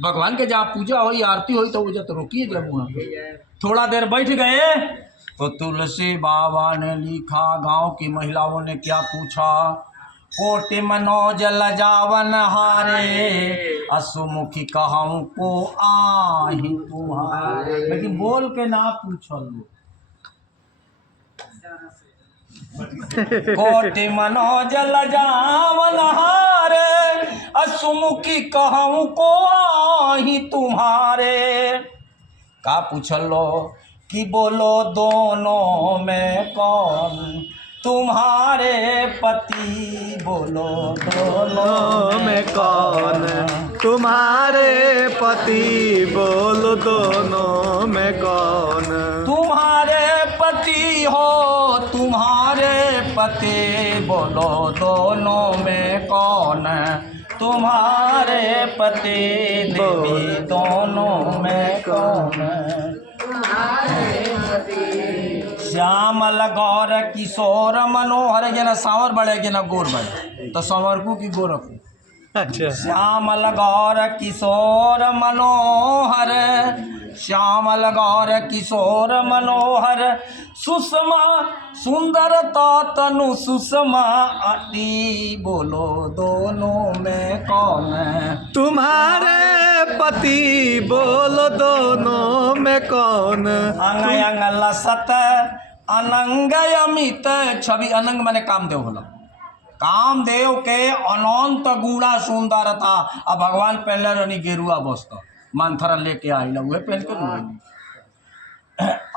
भगवान के जहाँ पूजा हुई आरती हुई तो वो तो रोकिए जब वहाँ पे थोड़ा देर बैठ गए तो तुलसी बाबा ने लिखा, गांव की महिलाओं ने क्या पूछा, कोटि मनोज लजावन हारे असुमुखी कहूँ को आही तुम्हारे। लेकिन बोल के ना पूछल लो। कोटि मनोज लजावन हारे असुमुखी कहूँ को आही तुम्हारे। का पूछल लो कि बोलो दोनों में कौन तुम्हारे पति, बोलो दोनों में कौन तुम्हारे पति, बोलो दोनों में कौन तुम्हारे पति हो तुम्हारे पति, बोलो दोनों में कौन तुम्हारे पति, देवी दोनों में कौन श्यामल गौर किशोर मनोहर। जना सांवर बढ़े जना गोर बढ़े तो संवरकू की गोरखू। अच्छा। श्यामल गौर किशोर मनोहर, श्यामल गौर किशोर मनोहर, सुषमा सुंदर तनु सुषमा अति, बोलो दोनों में कौन तुम्हारे पति, बोलो दोनों में कौन अंग अंग लसत अनंग अमित छवि। अनंग माने कामदेव होला। कामदेव के अनंत गुणा सुंदरता। अब भगवान पहले रनी गेरुआ बस्ता मानथरा लेके आई ला उहे पहन के नु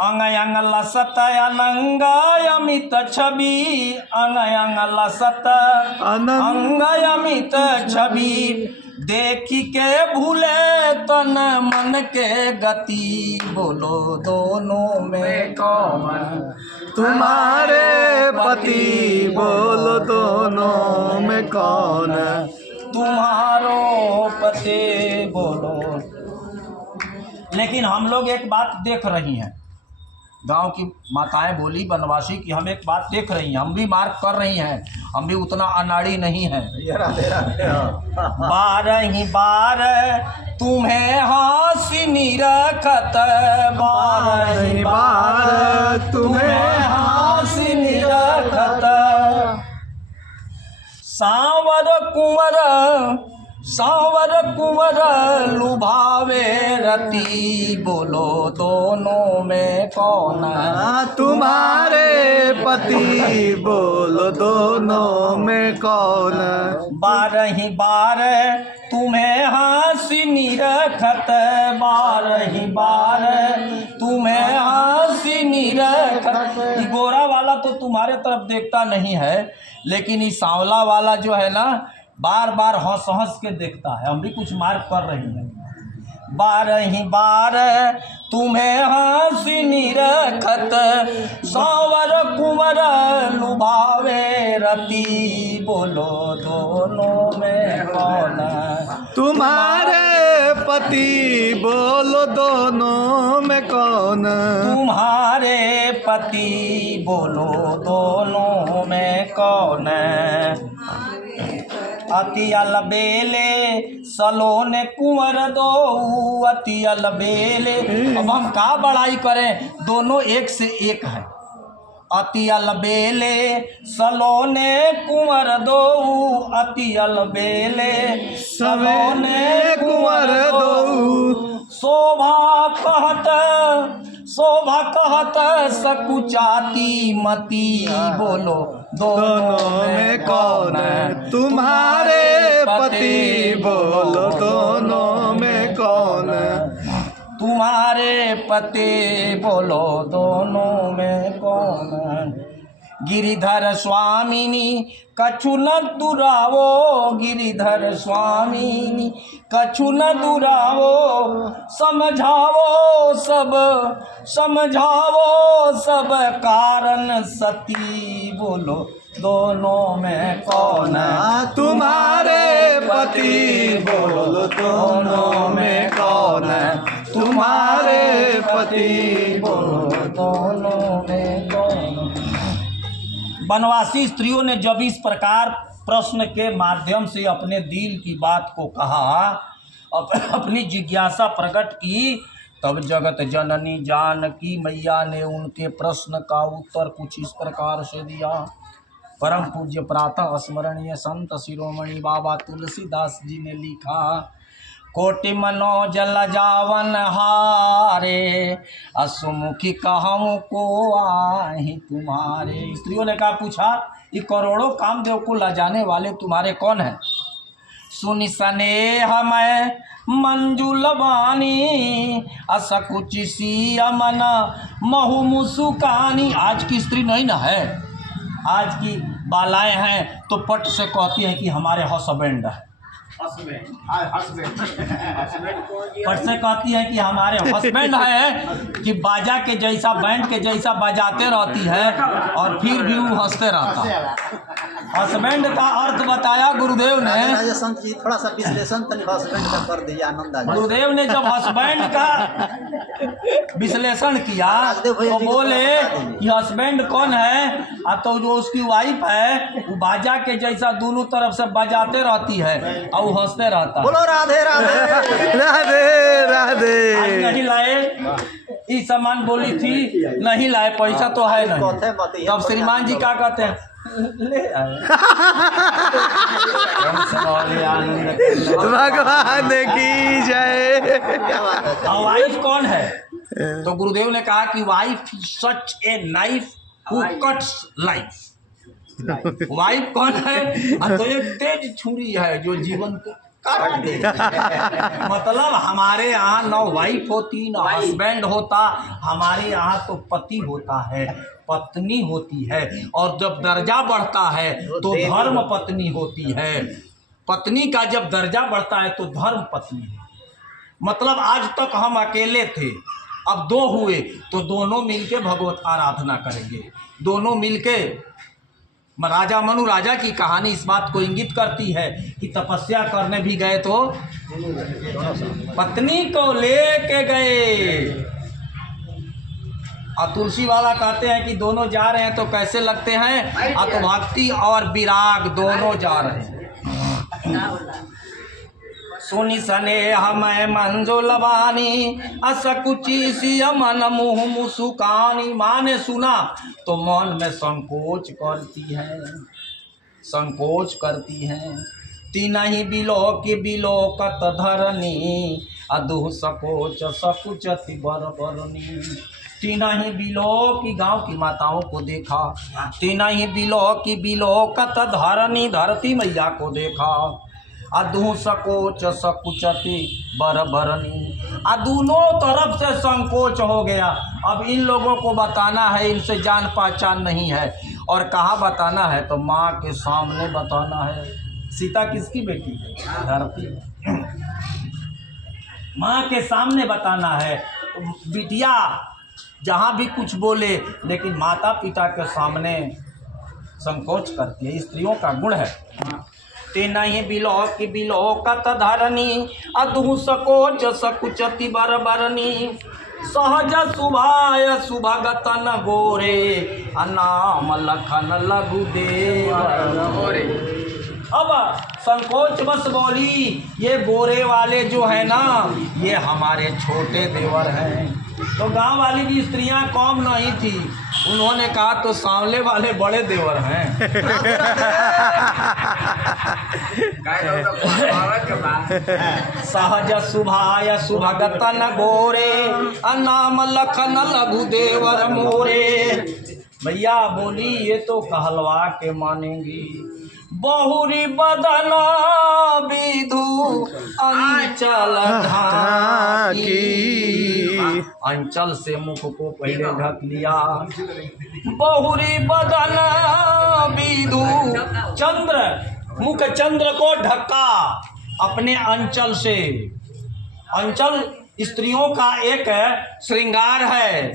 अंग अंग लसत अनंग अमित छवि, अंग अंग लसत अंग अमित छवि, देखी के भूले तन मन के गति, बोलो दोनों में कौन तुम्हारे पति, बोलो दोनों में कौन तुम्हारो पति, बोलो। लेकिन हम लोग एक बात देख रही हैं, गांव की माताएं बोली बनवासी की हम एक बात देख रही हैं, हम भी मार्क कर रही हैं, हम भी उतना अनाड़ी नहीं है। बारह ही बार तुम्हें हंसी निरखत, बारह ही बार तुम्हें हंसी निरखत, सांवर कुंवर लुभावे रति, बोलो दोनों में कौन तुम्हारे पति, बोलो दोनों में कौन बारह ही बार तुम्हें हंसी निरखत, बारह ही बार तुम्हें हंसी निरखत। ये गोरा वाला तो तुम्हारे तरफ देखता नहीं है, लेकिन ये सांवला वाला जो है ना बार बार हंस हंस के देखता है। हम भी कुछ मार्क कर रही हैं। बारह ही बार तुम्हें हंसी निरखत, सांवर कुंवर लुभावे रति, बोलो दोनों में कौन तुम्हारे पति, बोलो दोनों में कौन तुम्हारे पति, बोलो दोनों में कौन अति अलबेले सलोने कुंवर दो, अति अलबेले। अब हम का बड़ाई करें, दोनों एक से एक है। अति अलबेले सलोने कुंवर दो, अति अलबेले सलोने कुंवर दो, शोभा कहत सकुचाती मती, बोलो दोनों में कौन तुम्हारे पति, बोलो दोनों में कौन तुम्हारे पति, बोलो दोनों में कौन। गिरिधर स्वामिनी कछु न दुरावो, गिरिधर स्वामिनी कछु न दुरावो, समझावो सब कारण सती, बोलो दोनों में कौन तुम्हारे पति, बोलो दोनों में कौन तुम्हारे पति, बोलो दोनों में कौन। बनवासी स्त्रियों ने जब इस प्रकार प्रश्न के माध्यम से अपने दिल की बात को कहा अपनी जिज्ञासा प्रकट की। तब जगत जननी जानकी मैया ने उनके प्रश्न का उत्तर कुछ इस प्रकार से दिया। परम पूज्य प्रातः स्मरणीय संत शिरोमणि बाबा तुलसीदास जी ने लिखा, कोटि मनोज लजावन हारे, असुमुखी कहूँ को आहि तुम्हारे। स्त्रियों ने कहा, पूछा, ये करोड़ों कामदेव को लजाने वाले तुम्हारे कौन हैं? सुनि स्नेह मैं मंजुल वाणी, असकुचि सी अमन महु मुसुकानी। आज की स्त्री नहीं ना है, आज की बालाएं हैं तो पट से कहती हैं कि हमारे हस्बैंड है, पट से कहती है कि हमारे हस्बैंड है, कि बाजा के जैसा बैंड के जैसा बजाते रहती है और फिर भी वो हंसते रहता है। हस्बैंड का अर्थ बताया गुरुदेव ने। संत जी थोड़ा सा विश्लेषण हस्बैंड का कर दिया, आनंद आ जाए। गुरुदेव ने जब हस्बैंड का विश्लेषण किया तो बोले कि हस्बैंड कौन है? तो जो उसकी वाइफ है वो बाजा के जैसा दोनों तरफ से बजाते रहती है और वो हंसते रहता है। बोलो राधे राधे राधे राधे। आज नहीं लाए, ये सामान बोली थी नहीं लाए, पैसा तो है नहीं। तब श्रीमान जी क्या कहते हैं, ले आए। भगवान की जय। और वाइफ कौन है? तो गुरुदेव ने कहा कि wife such a knife who cuts life. Wife कौन है? तो एक तेज छुरी है जो जीवन को काट दे। मतलब हमारे यहाँ न वाइफ होती न हस्बैंड होता, हमारे यहाँ तो पति होता है, पत्नी होती है, और जब दर्जा बढ़ता है तो धर्म पत्नी होती है। पत्नी का जब दर्जा बढ़ता है तो धर्म पत्नी है। मतलब आज तक हम अकेले थे, अब दो हुए तो दोनों मिलके भगवत आराधना करेंगे। दोनों मिलके, राजा मनु राजा की कहानी इस बात को इंगित करती है कि तपस्या करने भी गए तो पत्नी को लेके गए। और तुलसी वाला कहते हैं कि दोनों जा रहे हैं तो कैसे लगते हैं? तो भक्ति और विराग दोनों जा रहे हैं। सुनि स्नेह मैं मंजुल वाणी, असकुचि सी अमन मुँह मुसुकानी। माँ ने सुना तो मन में संकोच करती है, संकोच करती हैं। तीनहि बिलोक बिलोकत धरनी, अदुह सकोच सकुचति बरबरनी। तीनहि बिलोक की गांव की माताओं को देखा, तीनहि बिलोक की बिलोकत धरनी, धरती मैया को देखा। अधू सकोच सकुचति बरबरनी। दोनों तरफ से संकोच हो गया। अब इन लोगों को बताना है, इनसे जान पहचान नहीं है, और कहाँ बताना है? तो माँ के सामने बताना है। सीता किसकी बेटी है? धरती। माँ के सामने बताना है। बिटिया जहाँ भी कुछ बोले, लेकिन माता पिता के सामने संकोच करती है। स्त्रियों का गुण है। तेनहि बिलोक बिलोकत धरनी, अधु सकोच सकुचति बरबरनी। सहज सुभाय सुभगतन गोरे, अनाम लखन लघु देवर। अब संकोच बस बोली, ये गोरे वाले जो है ना, ये हमारे छोटे देवर हैं। तो गांव वाली भी स्त्रियां कम नहीं थी, उन्होंने कहा तो सामने वाले बड़े देवर हैं। सहज सुभाय सुभगतन गोरे, अनाम लखन लघु देवर मोरे। भैया बोली, ये तो कहलवा के मानेंगी। बहुरी बदन विधु अंचल ढाकी। अंचल से मुख को पहले ढक लिया। बहुरी बदन विधु, चंद्र मुख चंद्र को ढका अपने अंचल से। अंचल स्त्रियों का एक श्रृंगार है,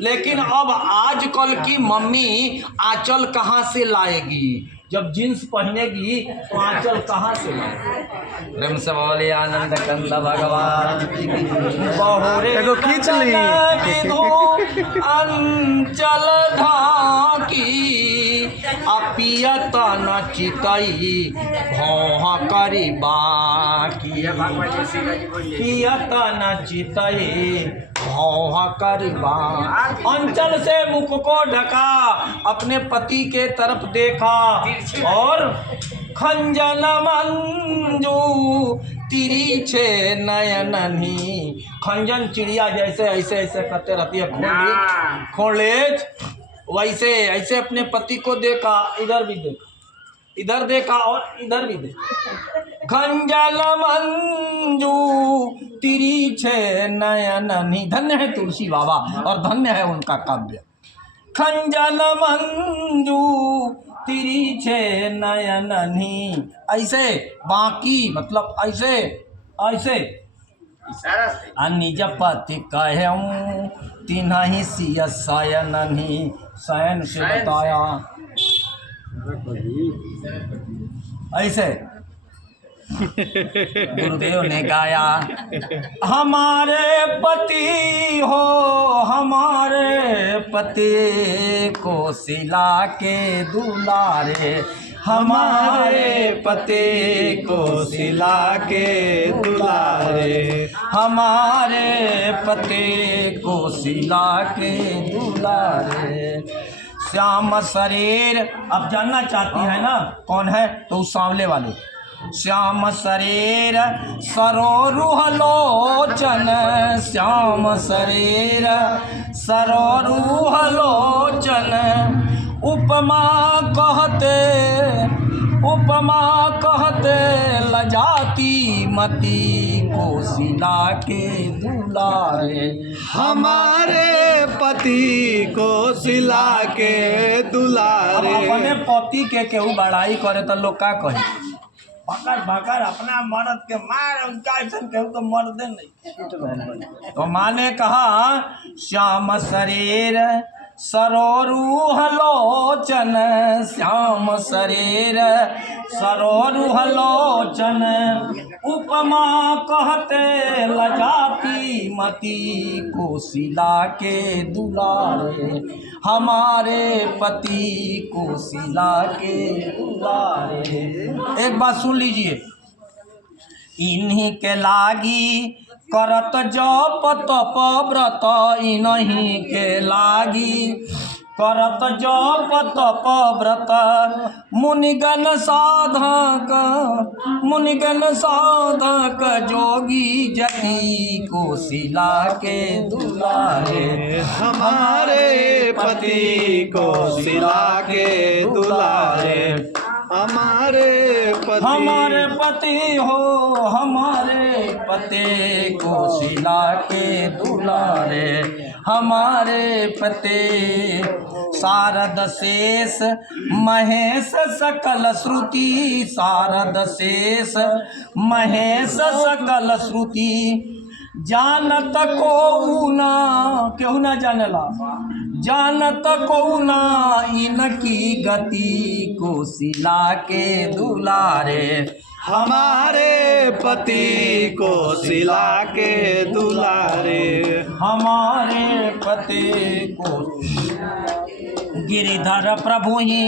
लेकिन अब आजकल की मम्मी आंचल कहाँ से लाएगी? जब जींस पहनेगी तो आंचल कहाँ से लाएगी? प्रेम से बोले आनंद कंद भगवान की। बहुरे एगो खींच ली। विधु अंचल ढाकी, पियत न चितई भौह करी बाकी, पियत न चितई भौह करी बाकी। अंचल से मुख को ढका, अपने पति के तरफ देखा और खंजन मंजू तिरछे नयननी, खंजन चिड़िया जैसे ऐसे ऐसे करते रहती है खोलेज, वैसे ऐसे अपने पति को देखा, इधर भी देखा, इधर देखा और इधर भी देखा। खंजन मंजू तिरछे नयननी, धन्य है तुलसी बाबा और धन्य है उनका काव्य। खंजन मंजू तिरछे नयननी, ऐसे बाकी मतलब ऐसे ऐसे निज पति कहूँ तिन्हि सिय शयननी, शयन से बताया ऐसे गुरुदेव ने गाया। हमारे पति हो हमारे पति को सिला के दुलारे, हमारे पति को सिला के दुलारे, हमारे पति को सिला के दुलारे। श्याम शरीर, अब जानना चाहती है ना कौन है, तो उस सांवले वाले। श्याम शरीर सरोरुह लोचन, श्याम शरीर सरोरुह लोचन, उपमा कहते लजाती मती को सिला के दुलारे, हमारे पति को सिला के दुलारे। अपने पति के केहू बड़ाई करे तो लोग का कहे, भकर भकर अपना मर्द के मार, उनका ऐसा केहू तो मर्दे नहीं। तो माँ ने कहा श्याम शरीर सरोरुह लोचन, श्याम शरीर सरोरुह लोचन, उपमा कहते लजाती मती को सिला के दुलारे, हमारे पति को सिला के दुलारे। एक बात सुन लीजिए, इन्हीं के लागी करत जप तप व्रत, इन्हीं के लागी करत जप तप व्रत, मुनिगण साधक जोगी जति को सिला के दुलारे, हमारे पति को सिला के दुलारे, हमारे पति हो हमारे पति को सिला के दुलारे, हमारे पति। शारद शेष महेश सकल श्रुति, शारद शेष महेश सकल श्रुति, जानत को ना केहू ना जानला, जानत को ना इनकी गति को सिला के दुलारे, हमारे पति को सिला के दुलारे, हमारे पति को। गिरिधर प्रभु ही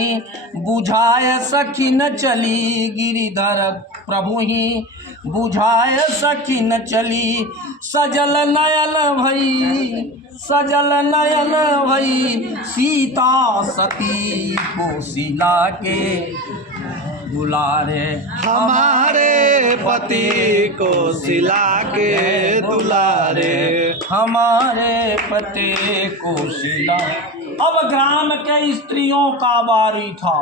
बुझाए सखी न चली, गिरिधर प्रभु ही बुझाए सखी न चली, सजल नयन भई सीता सती को सिला के दुलारे, हमारे पति को सिला के दुलारे, हमारे पति को सिला। अब ग्राम के स्त्रियों का बारी था,